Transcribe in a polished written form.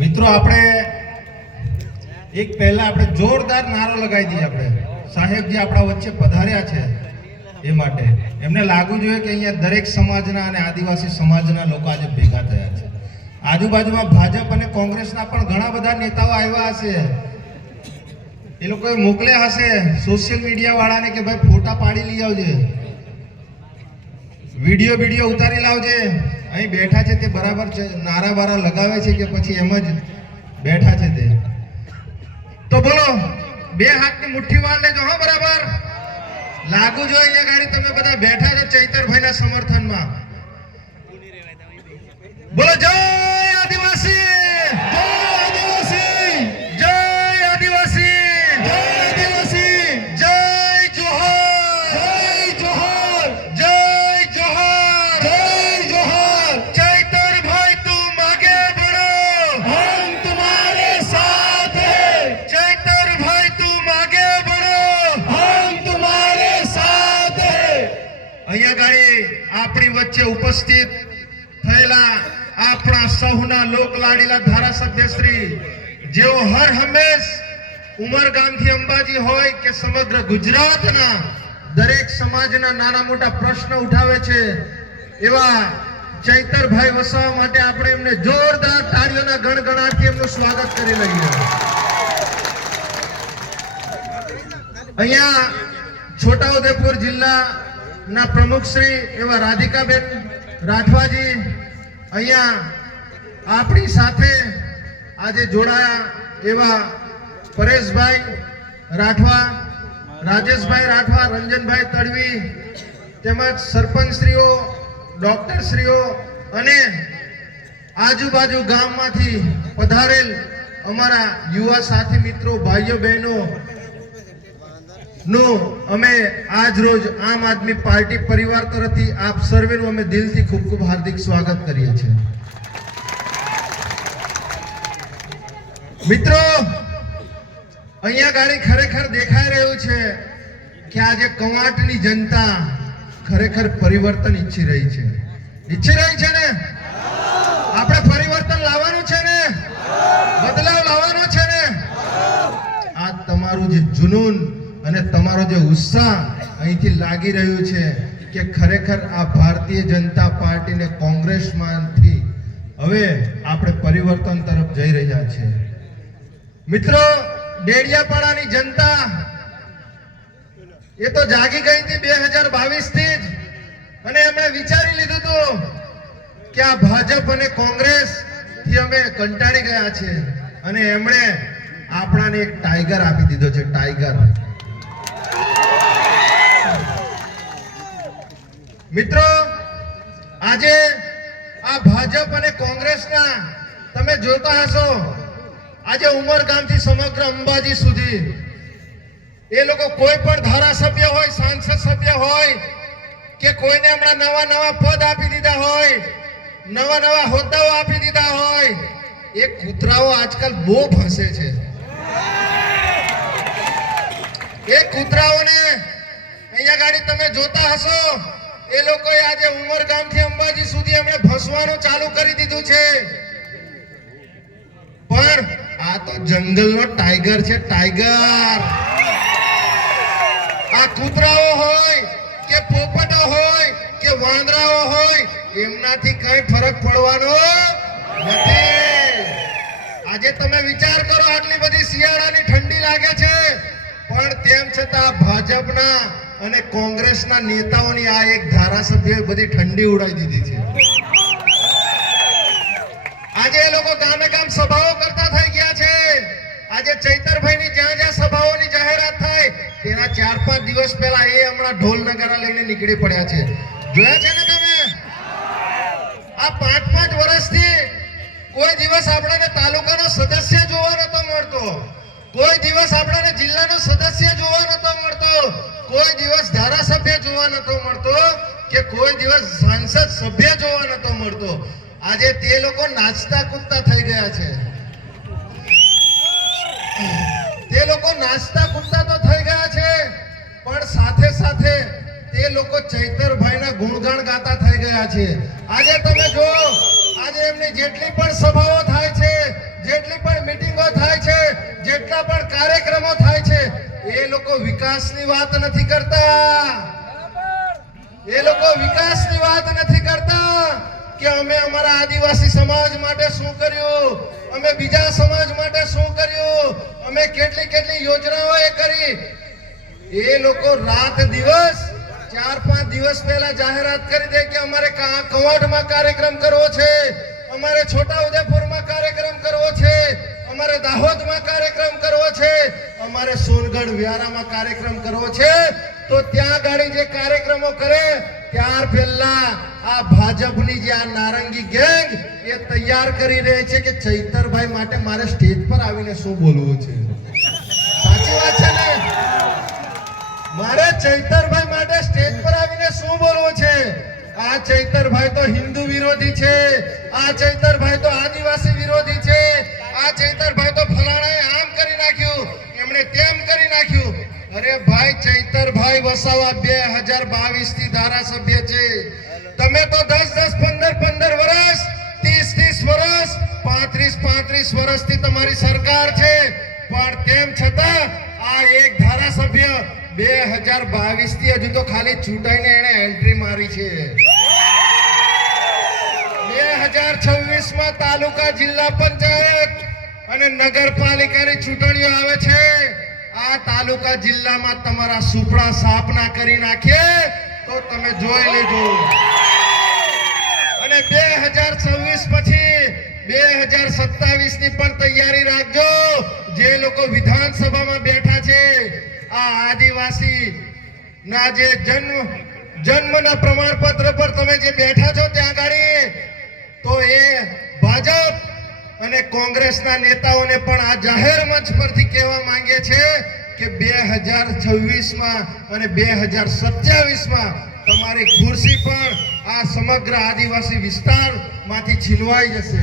મિત્રો આપણે એક પહેલા આપણે જોરદાર નારો લગાવી દઈએ આપણે સાહેબ જે આપણા વચ્ચે પધાર્યા છે એ માટે એમને લાગવું જોઈએ કે અહીંયા દરેક સમાજના અને આદિવાસી સમાજના લોકો આજે ભેગા થયા છે. આજુબાજુમાં ભાજપ અને કોંગ્રેસના પણ ઘણા બધા નેતાઓ આવ્યા હશે, એ લોકોએ મોકલ્યા હશે સોશિયલ મીડિયા વાળાને કે ભાઈ ફોટા પાડી લઈ આવજે, વિડીયો ઉતારી લાવજે. અહીં બેઠા છે તે બરાબર છે, નારા બારા લગાવે છે કે પછી એમ જ બેઠા છે તે? તો બોલો, બે હાથની મુઠ્ઠી વાળ લેજો. હા, બરાબર લાગુ જો અહીંયા ગાડી તમે બધા બેઠા છે ચૈતરભાઈના સમર્થનમાં. બોલો જય આદિવાસી, જય આદિવાસી, જય આદિવાસી, જય આદિવાસી, જય જોહર, જય જોહર, જય જોહર, જય જોહર. ચૈતરભાઈ તુમ આગે बढ़ो, हम तुम्हारे साथ हैं. ચૈતરભાઈ તુમ આગે बढ़ो, हम तुम्हारे साथ हैं. અહીંયા ગાડી આપણી વચ્ચે ઉપસ્થિત થયેલા આપણા સૌના લોકલાડીલા ધારાસભ્ય શ્રી જેઓ હર હંમેશ ઉમરગામથી અંબાજી હોય કે સમગ્ર ગુજરાતના દરેક સમાજના નાના મોટા પ્રશ્ન ઉઠાવે છે એવા ચૈતરભાઈ વસાવા માટે આપણે એમને જોરદાર તાળીઓના ગણગણાટથી એમનું સ્વાગત કરી લઈએ. અહીંયા છોટાઉદેપુર જિલ્લાના પ્રમુખ શ્રી એવા રાધિકાબેન રાઠવાજી અહીંયા આપણી સાથે આજે જોડાયા એવા પરેશભાઈ રાઠવા, રાજેશભાઈ રાઠવા, રંજનભાઈ તડવી તેમજ સરપંચશ્રીઓ, ડોક્ટરશ્રીઓ અને આજુબાજુ ગામમાંથી પધારેલ અમારા યુવા સાથી મિત્રો, ભાઈઓ બહેનો નું અમે આજ રોજ આમ આદમી પાર્ટી પરિવાર તરફથી આપ સર્વેનું અમે દિલથી ખૂબ ખૂબ હાર્દિક સ્વાગત કરીએ છીએ. મિત્રો, અહીંયા ગાડી ખરેખર દેખાઈ રહ્યું છે કે આજે કવાંટની જનતા ખરેખર પરિવર્તન ઈચ્છી રહી છે. ઈચ્છી રહી છે ને? આપણે પરિવર્તન લાવવાનું છે ને? બદલાવ લાવવાનો છે ને? આ તમારું જે જુનૂન અને તમારો જે ઉત્સાહ અહીંથી લાગી રહ્યું છે કે ખરેખર આ ભારતીય જનતા પાર્ટી ને કોંગ્રેસમાંથી હવે આપણે પરિવર્તન તરફ જઈ રહ્યા છીએ. મિત્રો, ડેડિયાપાડાની જનતા એ તો જાગી ગઈ હતી 2022 થી જ, અને એમણે વિચારી લીધું હતું કે આ ભાજપ અને કોંગ્રેસ થી અમે કંટાળી ગયા છે, અને એમણે આપણાને એક ટાઈગર આપી દીધો છે. ટાઈગર. મિત્રો, આજે આ ભાજપ અને કોંગ્રેસના તમે જોતા હશો, આજે ઉમરગામથી સમગ્ર અંબાજી સુધી એ લોકો કોઈ પણ ધારાસભ્ય હોય, સાંસદ સભ્ય હોય કે કોઈને હમણાં નવા પદ આપી દીધા હોય, નવા હોદ્દાઓ આપી દીધા હોય, એ કૂતરાઓ આજકાલ બહુ ફસે છે. એ કૂતરાઓને અહીંયા ગાડી તમે જોતા હશો, એ લોકોએ આજે ઉમરગામથી અંબાજી સુધી એમણે ભસવાનું ચાલુ કરી દીધું છે. પણ આ તો જંગલનો ટાઈગર છે, ટાઈગર. આ કૂતરાઓ હોય કે પોપટો હોય કે વાંદરાઓ હોય, એમનાથી કઈ ફરક પડવાનો નથી. આજે તમે વિચાર કરો, આટલી બધી શિયાળાની ઠંડી લાગે છે, પણ તેમ છતાં ભાજપના અને કોંગ્રેસના નેતાઓની આ એક ધારાસભ્યોએ બધી ઠંડી ઉડાવી દીધી છે. આજે એ લોકો ગામે ગામ સભાઓ કરતા થઈ ગયા છે. આજે ચૈતરભાઈની જ્યાં સભાઓની જાહેરાત થાય તેના 4-5 દિવસ પહેલા એ હમણાં ઢોલ નગારા લઈને નીકળી પડ્યા છે. જોયા છે ને તમે? આ 5-5 વર્ષથી કોઈ દિવસ આપણને તાલુકાનો સદસ્ય જોવા નતો મળતો, કોઈ દિવસ આપણને જિલ્લાનો સદસ્ય જોવા નતો મળતો, કોઈ દિવસ ધારાસભ્ય જોવા નતો મળતો કે કોઈ દિવસ સાંસદ સભ્ય જોવા નતો મળતો. આજે તે લોકો નાચતા કૂદતા થઈ ગયા છે. તે લોકો નાચતા કૂદતા તો થઈ ગયા છે, પણ સાથે સાથે તે લોકો ચૈતરભાઈના ગુણગાન ગાતા થઈ ગયા છે. આજે તમે જો, આજે એમની જેટલી પણ સભાઓ થાય છે, જે લોકો વિકાસની વાત નથી કરતા. એ લોકો વિકાસની વાત નથી કરતા કે અમે અમારા આદિવાસી સમાજ માટે શું કર્યું, અમે બીજા સમાજ માટે શું કર્યું, અમે કેટલી યોજનાઓ એ કરી. એ લોકો રાત દિવસ 4-5 દિવસ પહેલા જાહેરાત કરી દે કે અમારે કવાંટમાં કાર્યક્રમ કરવો છે, અમારે છોટાઉદેપુરમાં કાર્યક્રમ કરવો છે, અમારે દાહોદમાં કાર્યક્રમ કરવો છે, અમારે સોનગઢ વ્યારામાં કાર્યક્રમ કરવો છે. તો ત્યાં ગાડી જે કાર્યક્રમો કરે ત્યાર પહેલા આ ભાજપની જે આ નારંગી ગેંગ એ તૈયાર કરી રહી છે કે ચૈતરભાઈ માટે મારે સ્ટેજ પર આવીને શું બોલવું છે. સાચી વાત છે ને? મારે ચૈતરભાઈ માટે સ્ટેજ પર આવીને શું બોલવું છે? આ ચૈતરભાઈ તો હિન્દુ વિરોધી છે, આ ચૈતરભાઈ તો આદિવાસી વિરોધી છે, આ ચૈતરભાઈ તો ફલાણાએ આમ કરી નાખ્યું, એમણે તેમ કરી નાખ્યું. અરે ભાઈ, ચૈતરભાઈ વસાવા 2022 થી ધારાસભ્ય છે. તમે તો 10-10, 15-15 વર્ષ, 30-30 વર્ષ, 35-35 વર્ષથી તમારી સરકાર છે, પણ તેમ છતાં આ એક ધારાસભ્ય 2022 થી હજુ તો ખાલી ચૂંટાઈને એને એન્ટ્રી મારી છે. 2026 માં તાલુકા, જિલ્લા પંચાયત અને નગરપાલિકાની ચૂંટણીઓ આવે છે. આ તાલુકા જિલ્લામાં તમારા સુપડા સાપના કરી નાખીએ તો તમે જોઈ લેજો. અને 2026 પછી 2027 ની પણ તૈયારી રાખજો. જે લોકો વિધાનસભામાં બેઠા છે, આ આદિવાસી ના જે જન્મના પ્રમાણપત્ર પર તમે જે બેઠા છો ત્યાં ગાડી, તો એ ભાજપ અને કોંગ્રેસના નેતાઓને પણ આ જાહેર મંચ પરથી કહેવા માંગે છે કે 2026 માં અને 2027 માં તમારી ખુરશી પણ આ સમગ્ર આદિવાસી વિસ્તારમાંથી છીનવાઈ જશે.